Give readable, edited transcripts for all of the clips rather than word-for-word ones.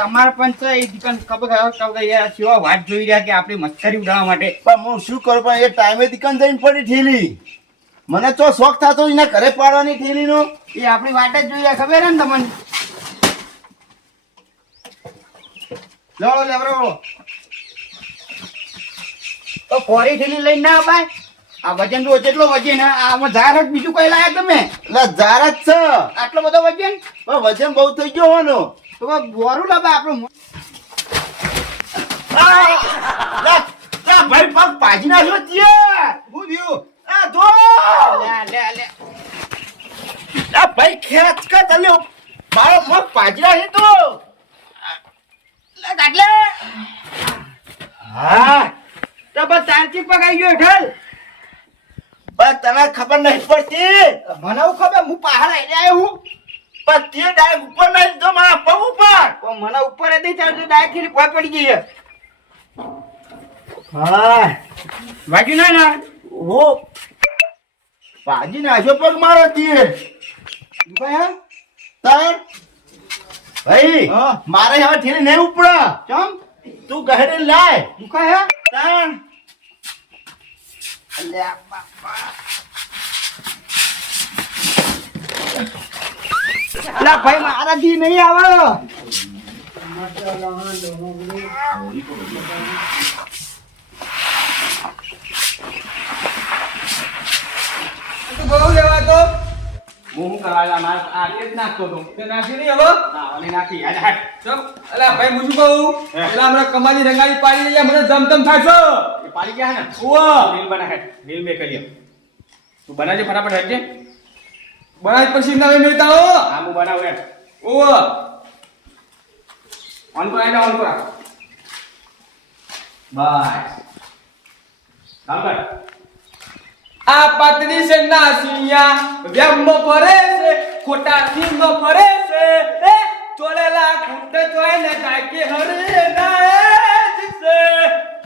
તમારે પણ છે એ દુકાન કબ યાર કેવા વાત જોઈ રહ્યા કે આપણી મસ્કરી ઉડાવવા માટે. પણ હું શું કરું પણ એ ટાઈમે દુકાન જઈને પડી ઠેલી. મને તો શોખ થતો એના ઘરે પાડવાની ઠેલીનો. એ આપણી વાત જ જોઈ રહ્યા ખબર હે ને તમને. લેવડો તો ફોરી ઠેલી લઈને ના અપાય. આ વજન તો કેટલો વજન આમાં ઝાર જ બીજું કઈ લાયા તમે? એટલે જાર જ છે આટલો બધો વજન? પણ વજન બહુ થઈ ગયો હોનો. તો બોરું લાવે આપણું. ભાઈ પગ પાજી નાખ્યો ત્યાં. હું થયું? આ જો લે આ ભાઈ ખેંચ કે તલ્યો મારો પગ પાજી નાખી તો. કાટલે હા તો બસ તારથી પગ આવી ગયો હેઠળ. પણ તને ખબર નહીં પડતી. મને હું ખબર હું પહાડ આઈ આવ્યો હું. પણ તે ડાયરેક્ટ ઉપર નહીં તો મારા પગ ઉપર. પણ મને ઉપર જ નહીં ચાલતું ડાયરેક્ટ ભોય પડી ગઈ છે. હા વાગ્યું નહીં ને? ઓ પાજી નાખ્યો પગ મારો તે. દુખાય હે? તાર ભાઈ હા. મારે હવે ઠેલી નહીં ઉપડા. ચમ તું ગહેડે લાય. દુખાય હે? તાર અલ્યા બાપા. અલા ભાઈ મારાથી નહીં આવે. બહુ લેવા તો હું કરાલા માર આ જ નાખતો તો તે નાખી નહીં હવે ના ઓલે નાખી આજ હાટ ચમ. અલા ભાઈ મુજુ કહું પેલા હમણાં કમાની રંગાડી પાડી લઈએ મને જમતમ થાશો એ પાડી ગયા ને ઓવા રીલ બના હેટ રીલ મે કરીએ તું બનાજે ફટાફટ હેટ બનાજ પછી નવે મેતા હો હા હું બનાવું હેટ ઓવા ઓન કરા એટલે ઓન કરા બાય કામ કર. આ પાતળી છે નાસિયા વ્યમ ફરે છે ખોટા સિંહ ફરે છે એ ચોલેલા કુંડે જોઈ ને જાય કે હરે નાજ છે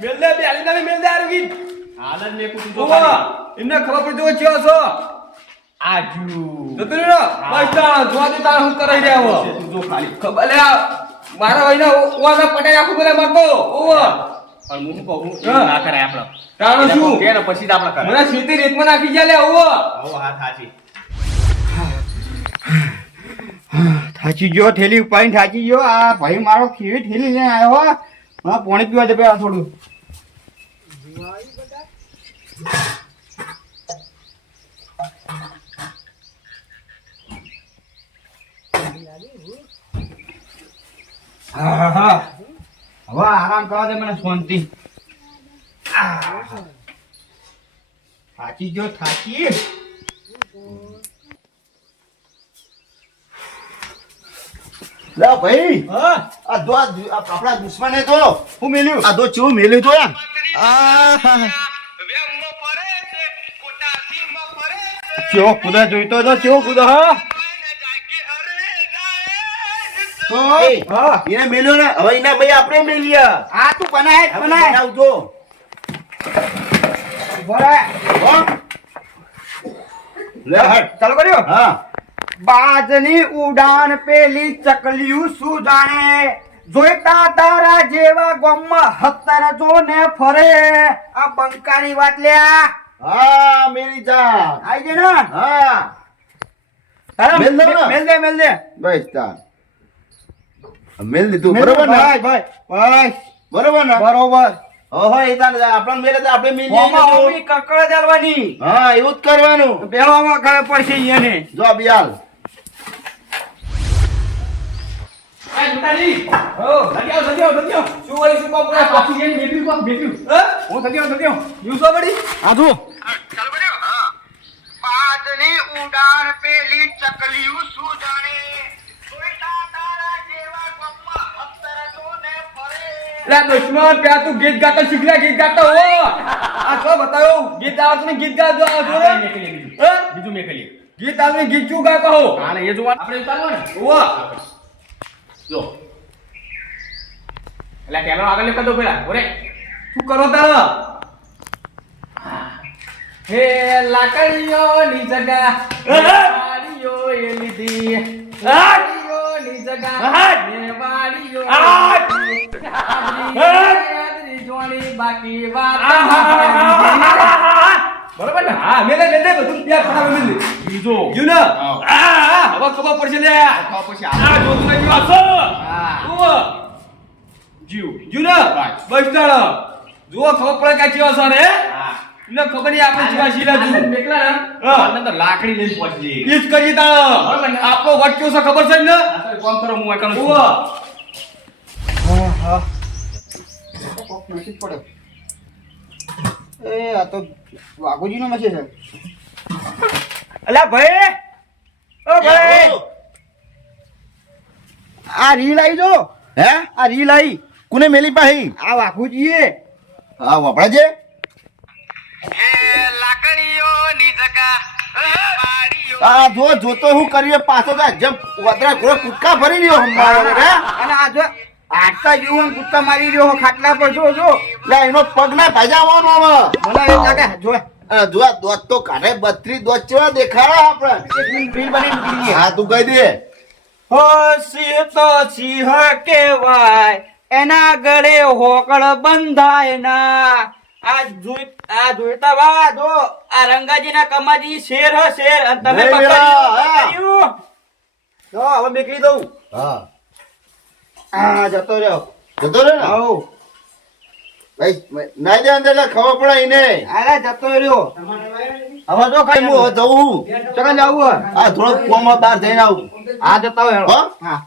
મેલદે બેલી નવી મેલદે આરવી હાલત મે કુતું જો ખાલી ઇને ખબર પડી જો છો આજુ જતું રે બસ તા જોવા તાર હું કરી રહ્યા હો તું જો ખાલી ખબર લે મારા ભાઈના ઓના પટાઈ આખું મને મારતો ઓવા પણ હું કહું ના કરાય આપણો તારો શું કે ને પછી આપણે કરે મને સીધી રેતમાં નાખી ગયા લે ઓવો આવો હાથ હાચી થાચી ગયો ઠેલી ઉપાડીને થાચી ગયો આ ભાઈ મારો કેવી ઠેલી લઈને આવ્યો હા પાણી પીવા દે પેલા થોડું હા હા હવે આરામ કરવા દે મને શાંતિ. થાકી ગયો થાકી. લે ભાઈ હા આ દો આપણા દુશ્મને તો હું મેલ્યું આ દો ચેવું મેલ્યું તો એમ. કેવો કુદા જોઈતો હતો કેવો કુદા હા હા એને મેલ્યો ને હવે એના ભાઈ આપણે મેલ્યા. આ તું બનાય બનાવજો. લે હટ ચાલુ કર્યો. હા બાજની ઉડાન પેલી ચકલિયું શું જાણે જોઈતા તારા જેવા ગોમમાં હતર જો ને ફરે આ બંકાની વાત લ્યા હા મેરી જાન આઈ જે ને હા મેલ દો ને. મેલ દે બસ તાર મેલ દીધું બરોબર ને ભાઈ બરોબર ને બરોબર ઓહો એ તાર આપણને મેલે તો આપણે મેલી ઓમાં દીધું. ઓમી કકડ ચાલવાની હા એવું જ કરવાનું. બેવામાં ખબર પડશે એને જો બિયાલ આ જુતાજી ઓ સજ્યો શું વળી શું કોમ આ કોફી જેન બેઠ્યું હું સજ્યો યુસો બડી આ જો ચાલ બડ્યો હા બાજની ઉડાન પેલી ચકલિયું શું જાણે જોઈતા તારા જેવા ગોમમાં હતર જો ને ફરે લા દુશ્મન પ્યા તું ગીત ગાતો શીખલા ગીત ગાતો હો આ તો બતાયો ગીત આવતું ને ગીત ગાતો આ જો બીજું મે ખાલી ગીત આવને ગીત ચું ગા કહો હાલે એ જોવા આપણે ઉતારવો ને ઓ જો એટલે કેમેરો આગળ લેકો દો પેલા ઓરે શું કરો તારો હે લાકડીઓ ની જગા લાકડીઓ એ લીધી લાકડીઓ ની જગા હાટ. મેવાડીઓ હાટ. હાદરી જોણી બાકી વાત બરોબર ને હા મેલે બધું ત્યાં ફટાફટ મેલે બીજો યુ ને હવે ખબર પડશે લે પછી આ જોતું નહીં વાસો હા તું જીવ યુ ને બસ તાળ જો ખબર પડે કે ચીવા સર હે હા ને ખબર નહીં આપણે ચીવા શીલા જુ મેકલા હા. ને તો લાકડી લઈને પહોંચી ઈ જ કરીએ તાળ બરાબર ને? આપણો વટ કેવો છે ખબર છે ને આ તો કોમ કરો હું એકલો છું. ઉવા હા હા કોક મેસેજ પડ્યો એ આ તો વાઘોજીનો મેસેજ છે અલા ભાઈ ઓ ભાઈ આ રીલ આવી જો હે આ રીલ આવી કોને મેલી પાહી આ વાઘોજીએ હા વપડા છે આ જો જોતો હું કરીએ પાછો તો જબ વદરા ઘોડો કૂદકા ભરી રહ્યો હમણાં રે અને આ જો આટકા જેવું કૂદકા મારી રહ્યો ખાટલા પર જો લે એનો પગ ના ભાજાવાનો હવે મને એ લાગે જો જો દોત તો કાઢે 32 દોત જેવા દેખાડા આપણે એક મિનિટ બિલ બની નીકળી હા તું કહી દે હો સિંહ તો સિંહ કેવાય એના ગળે હોકળ બંધાય ના આ જોઈતા વા જો આ રંગાજીના કમાજી શેર હ શેર અને તમે લઈ પકડ્યું, લેવા, હા. પકડ્યું. જો હવે મેકલી દઉં હા હા જતો રહ્યો ને ભાઈ નાઈ દે અંદર એટલે ખબર પડે એને અરે જતો રહ્યો હવે જો ખાઈ હું હવે જવું ચકા જાવું આ થોડો ફોર્મ બહાર જઈને આવું હા જતા હોય હો હા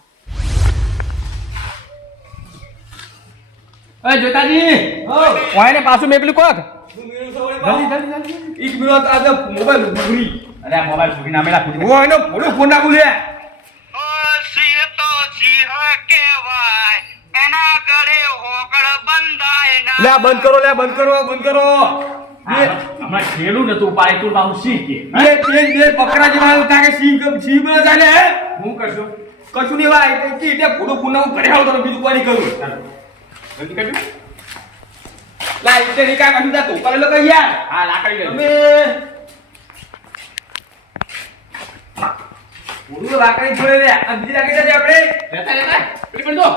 એ જોતાજી ઓયને પાછું મેકલું કોક એક મિનિટ આ તો મોબાઈલ ભૂરી અરે આ મોબાઈલ સુખી નામેલા ફૂટી ઓ એનો ભૂરું ફોન ના બોલે લે આ બંધ કરો બંધ કરો હમણાં ખેલું નતું પાય તું તારું શીખ કે બે બકરા જેવા આવ્યું તાકે સિંહ બને જાય ને હે હું કરશો કશું નહીં વાય કે ઈટે ભૂરું ફોન હું ઘરે આવું તો બીજું કોઈ નહીં કરું જલ્દી કરજો લા ઈટે ની કાય કશું જાતું કરે લોકો યાર હા લાકડી લઈ તમે ભૂરું લાકડી છોડે લે આ બીજી લાકડી જતી આપણે લેતા પેલી પણ દો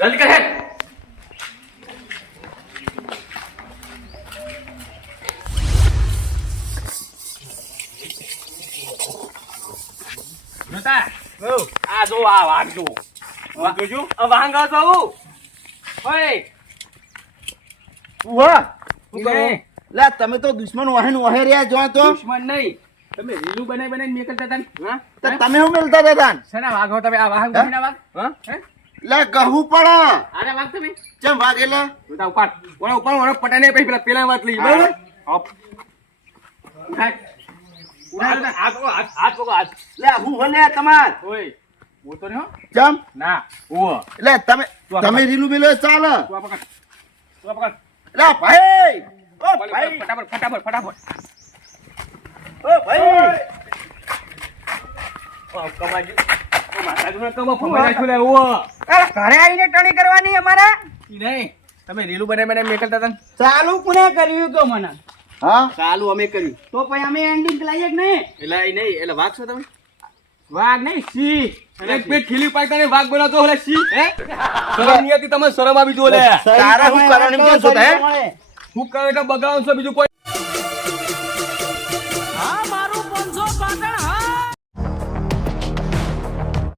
જલ્દી કર હે જોતા આ જો આ વાઘ જો જોજો વાંગા તો ઓય વાહ શું કરો લે તમે તો દુશ્મન વહેન વહે રહ્યા જો તો દુશ્મન નહીં તમે રીલું બનાવી મેકલતા હતા ને હા તો તમે શું મેલતા હતા શેના વાઘ હો તમે આ વાઘ હે? કોના વાઘ હા હે લે ગહું પડે આને વાઘ તમે ચમ ભાગેલા જોતા ઉપાડ ઓળો પટાને પછી પેલા વાત લઈ બરાબર હોપ હાથ પકડો, હાથ પકડો, હાથ. લે હું ભલે તમાર ઓય બોલતો નહીં હો ચમ ના ઓ લે તમે રીલું બિલો ચાલે તું આ પકડ તું આ પકડ લે ભાઈ ઓ ભાઈ ફટાફટ ફટાફટ ફટાફટ ઓ ભાઈ ઓ કમાજી ઓ માતાજીનો કમો ફમાઈ નાખ્યો લે ઓ ઘરે આવીને ટણી કરવાની અમારે ઈ નહીં તમે રીલું બનાવી મેકલતા હતા ને ચાલુ કોને કર્યું કે મને હા ચાલુ અમે કર્યું તો પછી અમે એન્ડિંગ લાવીએ કે નહીં એટલે ઈ નહીં એટલે વાઘ છો તમે વાઘ નહીં સિંહ એક પેટ ખીલી પાડતા ને વાઘ બનાવતો ઓલે સિંહ હે શરમ નહીં હતી તમને શરમ આવી જો લે તારા હું કરવાનું કેમ છો હે હું કરે એટલે બગાડો છો બીજું કોઈ